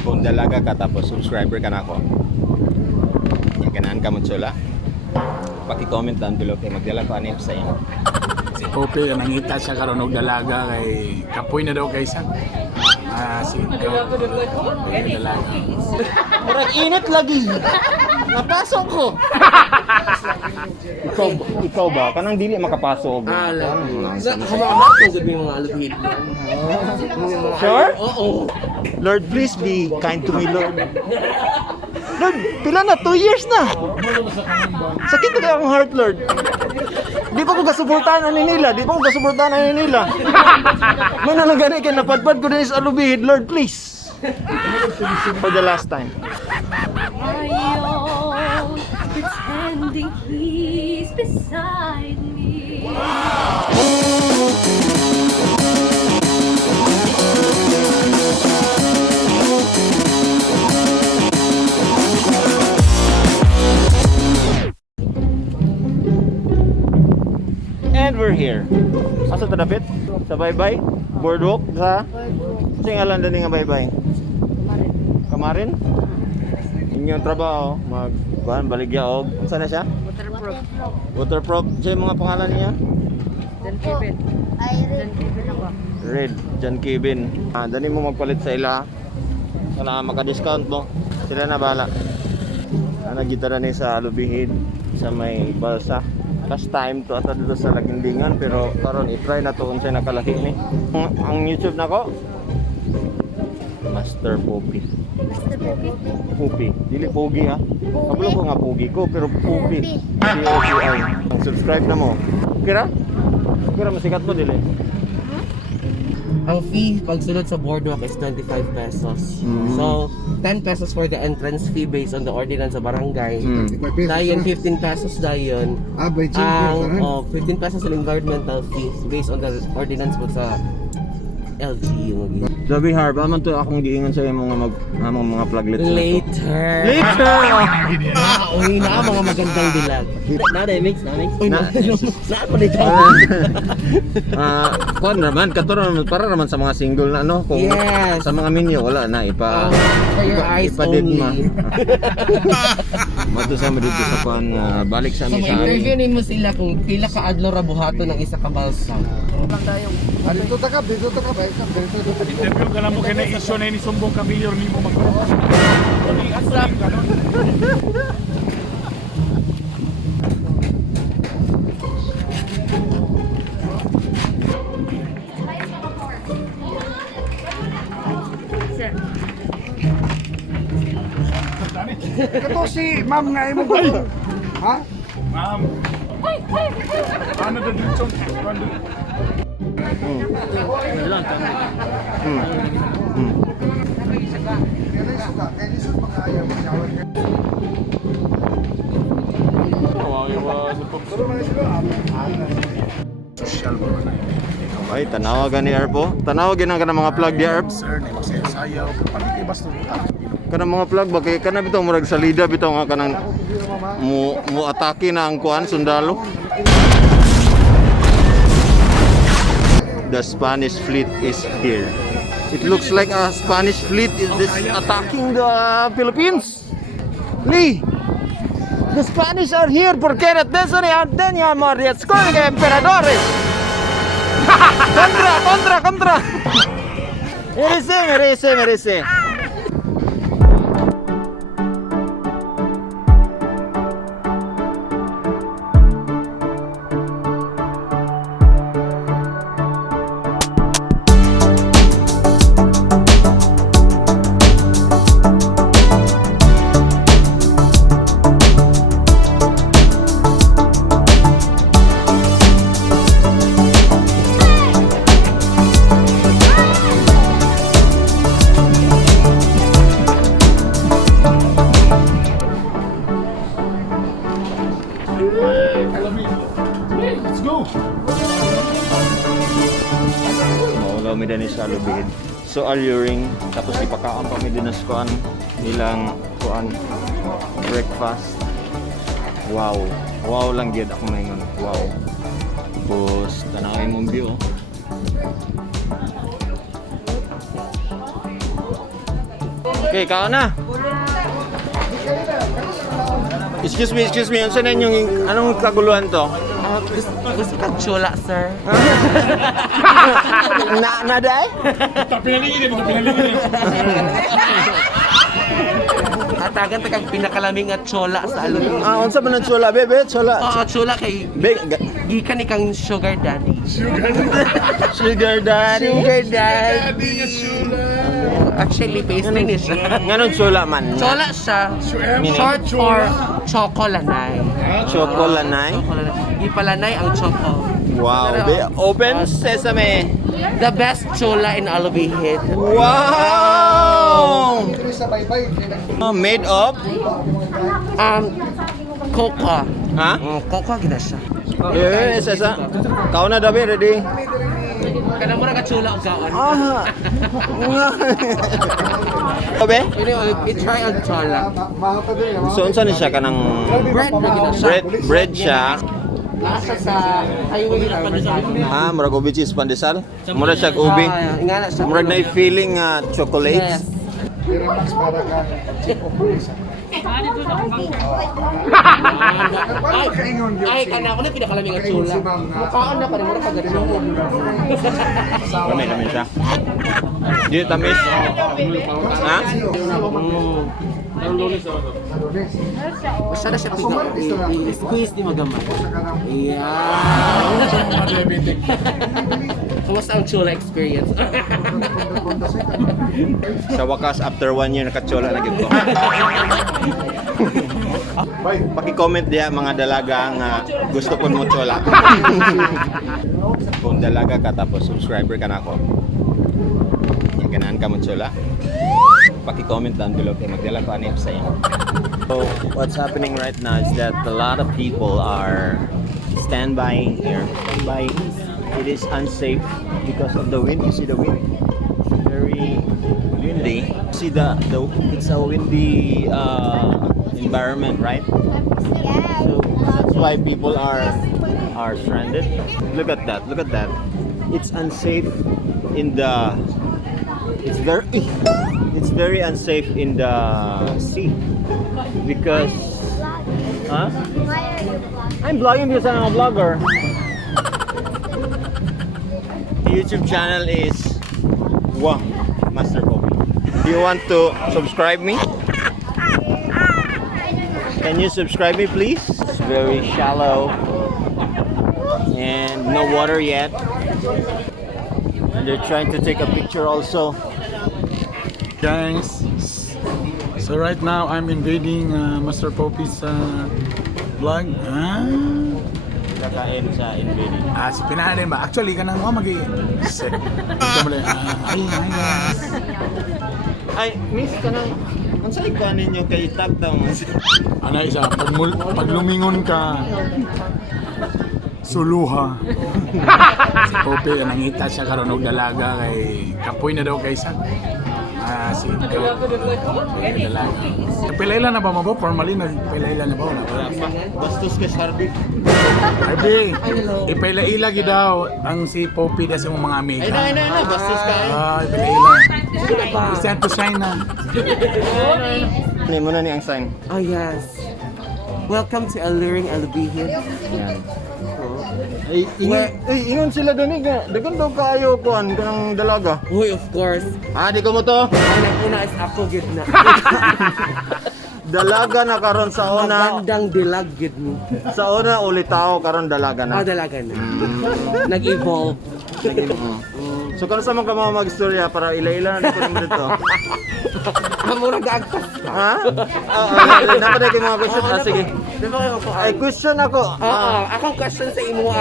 Kung dalaga ka tapos subscriber ka na ako, yung ganahan ka mo tsula, paki-comment down below kay magdala ko anip sa inyo. Si Pope nangita siya karon og dalaga kay kapoy na daw kaysa. Sige dalaga. Murag init lagi. Napasok ko. ikaw ba? Kanang dili makapasok. Hamahat ko sabi mga alupit. Sure? Oo. Lord, please be kind to me, Lord. Lord, pila na? 2 years na. Sakit na ang heart, Lord. Di pa ko kasuportahan ani nila. May nalagani kay napadpad ko din sa alubihid, Lord, please. For the last time. Ayaw, pretending he's beside me. And we're here. Asa ta dapit? Sa Baybay? Boardwalk sa singalan din nga Baybay. Kamarin? Inyong trabaho, baligya og unsa na siya? Waterproof. Sa mga pangalan niya? John Kevin. John Kevin ako. Red, John Kevin. Dani mo magpalit sa ila. Sana maka-discount mo. Sila na bahala. Nagitara ni sa Alubihid sa may balsa. Last time to ato dito sa Lagindingan pero karon i-try na to unsay nakalaki ni. Ang YouTube nako Master Poppy. Poppy. Dili pogi ha. Kabalo ko nga pogi ko pero Poppy. P-O-P-I. Subscribe na mo. Kira? Kira masikat mo dili. Ang fee pagsulod sa boardwalk is 25 pesos. So, 10 pesos for the entrance fee based on the ordinance sa barangay. Dayon 15 pesos dayon. Ang 15 pesos ang environmental fee based on the ordinance po sa LGU. Sabi Harb, aman to akong giingon sa imong mga pluglets na to. Later. Uy na mga magandang dilag. Na-mix. Uy na pa dito. Kuan naman, katuro para naman sa mga single na ano, kung Yes. sa mga minyo wala na For your eyes ipadigma. only. Mato sa dito sa kuan balik sa So, amin sa ma-interview ni mo sila kung pila ka adlaw ra buhaton ng isa ka balsa. Interview ka lang mo kay na issue na ini sumbong ka mayor nimo magtuo. Ni asa ganon. Kato si ma'am nga imo ba? Ha? Ma'am. Ano da dito? Ay, tanawagan ni Arpo. Tanawagan ang mga plug di Arp. Sir, ni masayaw pagkitibas to. Kanang mga plug ba kay kana bitaw murag salida bitaw nga kanang mu atake na ang kuan sundalo. The Spanish fleet is here. It looks like a Spanish fleet is attacking the Philippines. Lee, the Spanish are here porque desde antes llamamos con emperadores. Contra. Merece. Let's go. Maulaw mi din sa Alubihid. So alluring tapos ipakaon pa mi din sa kuan nilang kuan breakfast. Wow lang gyud ako maingon. Wow. Tapos tanawin mong view. Okay, kao na. Excuse me. Ano na yung, anong kaguluhan to? Gusto ka chula, sir? Naday? Atagan kang pinakalaming at chola sa alun. Unsa man ang chula, bebe? Chula. Oo, chola kay gikan ni kang sugar daddy. Sugar daddy. Actually, pasting ni siya. Nganon chula man. Chola siya. Short for chocolanay. Chocolanay. Ipalanay ang choco. Wow. Open sesame. The best chola in Alubihid. Wow! Made of? Coca. Ha? Coca gina siya. Isa. Kao na dabi, ready? Kana mo ka chula og gaon. Nga. Obe? I-try ang chola. So, unsa ni siya kanang Bread na gina siya. bread siya? Nasa sa highway na pandesal. Murag ubi cheese pandesal? Murag siya ubi? Ingana siya. Murag na feeling chocolates? Yes. Ay, kana ko na pinakalaming at chula. Mukhaan na pa rin mo na pagkatulog. Kami siya. Di tamis? Ha? Masyada siya i-squeeze ni magamay. Ayan. Kamusta ang chula experience? Sa wakas, after 1 year, nakachola na gito. Paki-comment diya mga dalaga nga gusto ko mo chola. Kung dalaga ka tapos subscriber ka na ako. Yung ganahan ka mo chola. Paki-comment down below kay magdala ko anip sa inyo. So, what's happening right now is that a lot of people are standby here. Standby. It is unsafe because of the wind. You see the wind? It's very windy. See it's a windy environment, right? So that's why people are stranded. Look at that. It's unsafe in the it's very unsafe in the sea because I'm vlogging because I'm a vlogger. The YouTube channel is Master Poppy. Do you want to subscribe me? Can you subscribe me please? It's very shallow and no water yet. And they're trying to take a picture also. Guys, so right now I'm invading Master Poppy's vlog. Kakain sa invading. Si pinahanin ba? Actually, kanang mga set. Ay, guys. Ay, miss ka nang unsa ikuan ninyo kay tag daw mas. Ana isa, pag lumingon ka, suluha. Si Poppy, nangita siya karon og dalaga kay kapoy na daw kaysa. Si dalaga. Pilayla na ba mo? Formally nagpilayla na ba? Wala pa. Bastos kay Sharby. Harvey, ipaila-ila gid daw ang si Poppy da sa mga amiga. Ay na, bastos ka. Ipaila-ila. It's time to shine na. Ni mo na ni ang sign. Oh yes. Welcome to Alluring Alubihid. Yan. Ay, ingon sila doon nga. Dagan daw kaayo kuan kanang dalaga. Uy, of course. Di ko mo to. Ang una is ako gid na. Dalaga na karon sa una. Magandang dilag gid mo. Sa una ulitaw karon dalaga na. Dalaga na. Nag-evolve. So karon sa mga mag-istorya para ila-ila na ko naman dito. Mura gaagtas ka. Ha? Dapat ay mga question. Sige. Di ba kayo ko? Ay, question ako. Akong question sa imo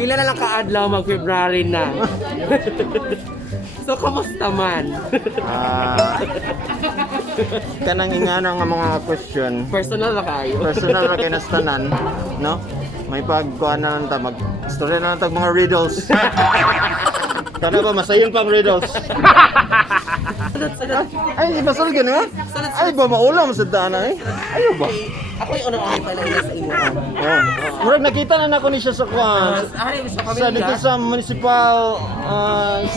pila na lang kaadlaw mag-February na. So, kamusta man? Kanang ingana nga mga question. Personal na kayo. Personal na kayo nastanan. No? May pagkuhan na lang ta. Mag-story na lang ta mga riddles. Kana ba masayon pang riddles? Ay, ibasal ka na? Ay, ba maulam sa daan ay? Ayaw ba? Ako yung unang-unang pala sa inyo. Oh. Murag nakita na nako ni siya sa kwan. Ano yung sa Sa pamilya? dito sa municipal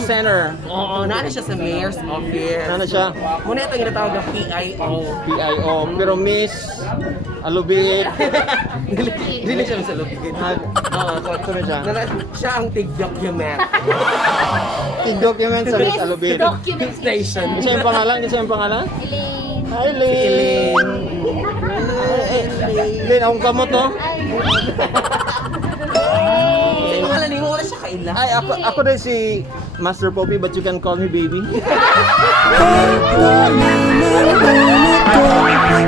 center. Oo, nana siya sa mayor's office. Ano siya? Muna ito yung tinatawag na PIO. PIO. Pero Miss Alubiit. Dili siya sa lubigin. Oo, Ito na siya. siya ang tig-document. I-document sa Miss Alubiit. Document Station. Isa yung pangalan? Isa yung pangalan? Elaine. Hi, Lynn. Lynn, akong kamot, no? Sa pangalan niyo, wala siya kaila. Ay, ako din si Master Poppy, but you can call me baby.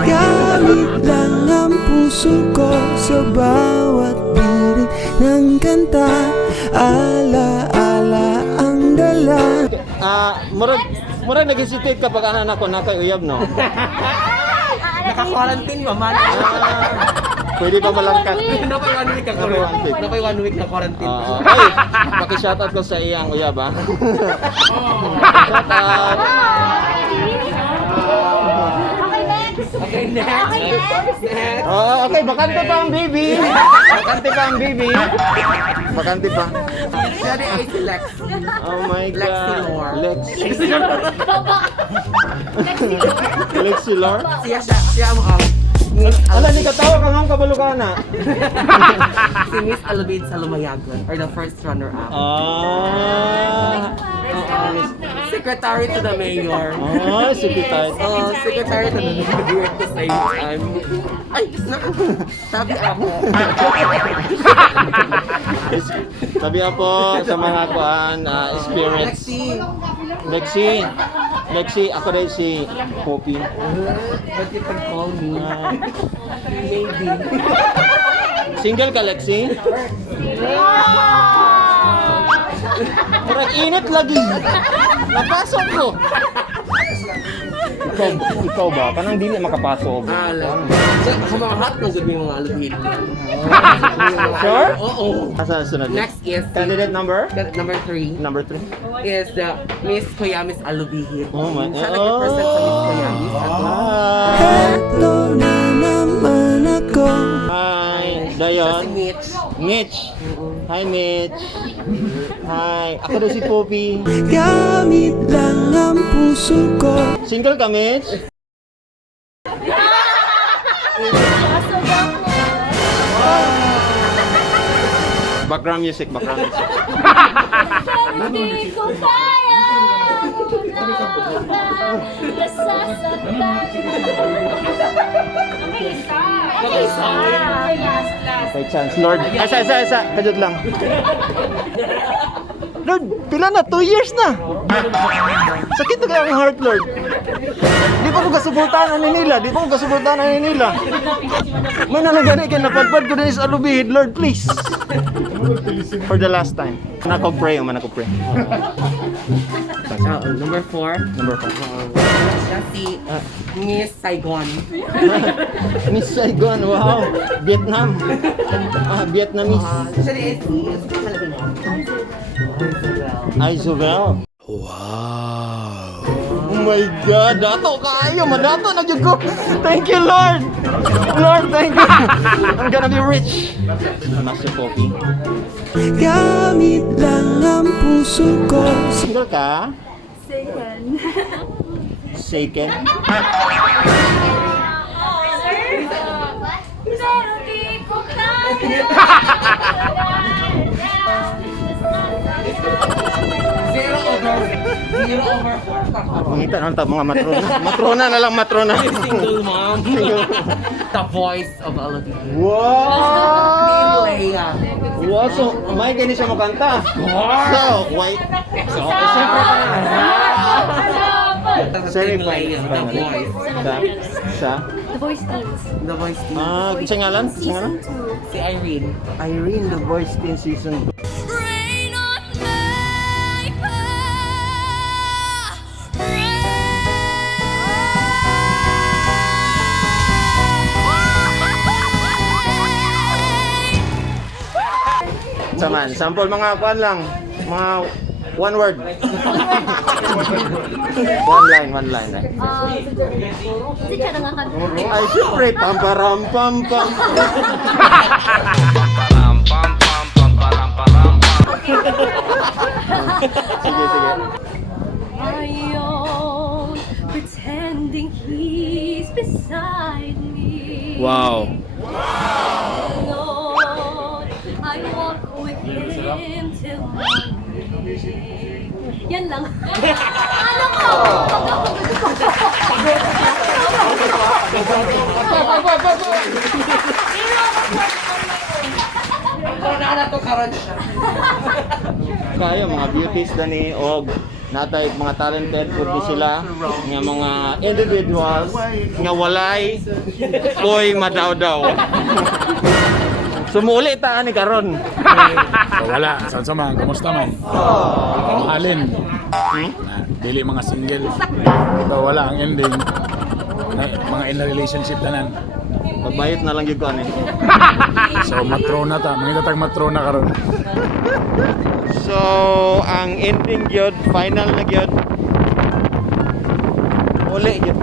Gamit lang ang puso ko sa bawat birik ng kanta. Ala-ala ang dala. Murag nag-hesitate kapag anak ko nakayuyab, no? Naka-quarantine ba man? Pwede pa malangkat. Napay 1 week ka quarantine. Napay 1 week na quarantine. Ay, paki-shoutout ko sa iyang uyab, ha? Shoutout! Okay, next. Next. Oh, okay, bakante pa ang baby. Bakante pa ang baby. Bakante pa. Siya din ay si Lex. Oh my God. Lexilor. Lexilor? Siya ang Miss Ala, ni katawa ka nga kabalukana. si Miss Alubid sa Lumayagan, or the first runner-up. Secretary to the mayor. Secretary. Secretary to the mayor at the same time. Ay, sabi ako. Sabi po sa mga kuan, spirits. Lexi, ako rin si Poppy. But you can call me. Maybe. Single ka, Lexi? Murag init lagi. Napasok ko. Ikaw ba? Kanang di na makapasok. Alam. Kumahat na sabi mga alubid. Sure? Oo. Asa sunod? Next is Candidate number? number 3 Number 3. is the Miss Kuyamis Alubihit. Oh my. Siya nag-represent sa Miss Kuyamis. Eto na naman ako. Hi, Siya si Dayon. Mitch. Mitch. Hi, Mitch. Hi. Ako rin si Poppy. Gamit lang ang puso ko. Single ka, Mitch? Background music, background music. Hindi ko kaya. May chance, Lord. Isa. Kajot lang. Lord, pila na? 2 years na. Sakit na kaya ang heart, Lord. Di pa ko kasuportahan ni nila. May nalagani kayo, napadpad ko din sa alubihid. Lord, please. For the last time. Manako-pray. Number 4. Number 5. Siya si Miss Saigon. Miss Saigon, wow. Vietnam. Vietnamese. Siya din is Isobel. Wow. Oh my God. Dato kaayo. Madato na dyan ko. Thank you, Lord. Lord, thank you. I'm gonna be rich. Master Poppy. Gamit lang ang puso ko. Single ka? Second. Shaken? Pero di ko kaya. 0/4. Mangita ng mga matrona. Matrona na lang, matrona. Single mom. The voice of Alubid. Wow! Leia. Wow, so may ganyan siya makanta. So, why? So, siyempre ka na. Leia, the voice. Sa? The Voice Teens. The voice team. Sa ngalan? Season 2. Si Irene. Irene, The Voice Teen Season 2. Rain on my Saman, sample mga kuan lang. Mga One word. One line. Si siya na nga kami. Ay, siyempre, pamparam pam pam. Sige. Ayun, pretending he's beside me. Wow. Lord, I walk with him till morning. Yan lang. Ano ko? Kaya mga beauties dani og natay mga talented pud sila nga mga individuals nga walay koy madawdaw. Sumuli ta ani karon. So, wala, saan sa man, kamusta man? Mahalin. Dili mga single. Ito wala ang ending. Mga in a relationship tanan. Pagbayit na lang gyud ko ani. So matrona ta, mga tatag matrona karon. So ang ending gyud, final na gyud. Uli gyud.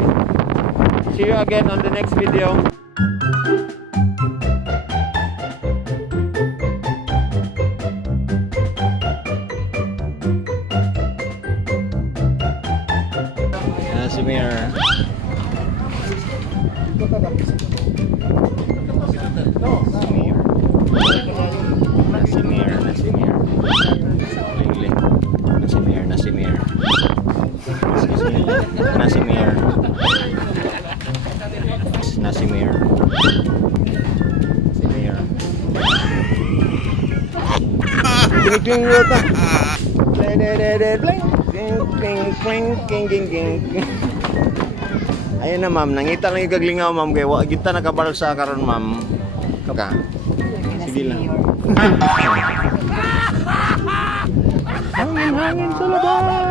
See you again on the next video. Si Mayor. Nasimir. Excuse me. Nasimir. Ting rota. Ayun na ma'am, nangita lang yung gaglingaw ma'am kaya wag kita nakabalsa karon ma'am. Ka. Sige lang. Hangin sa labas.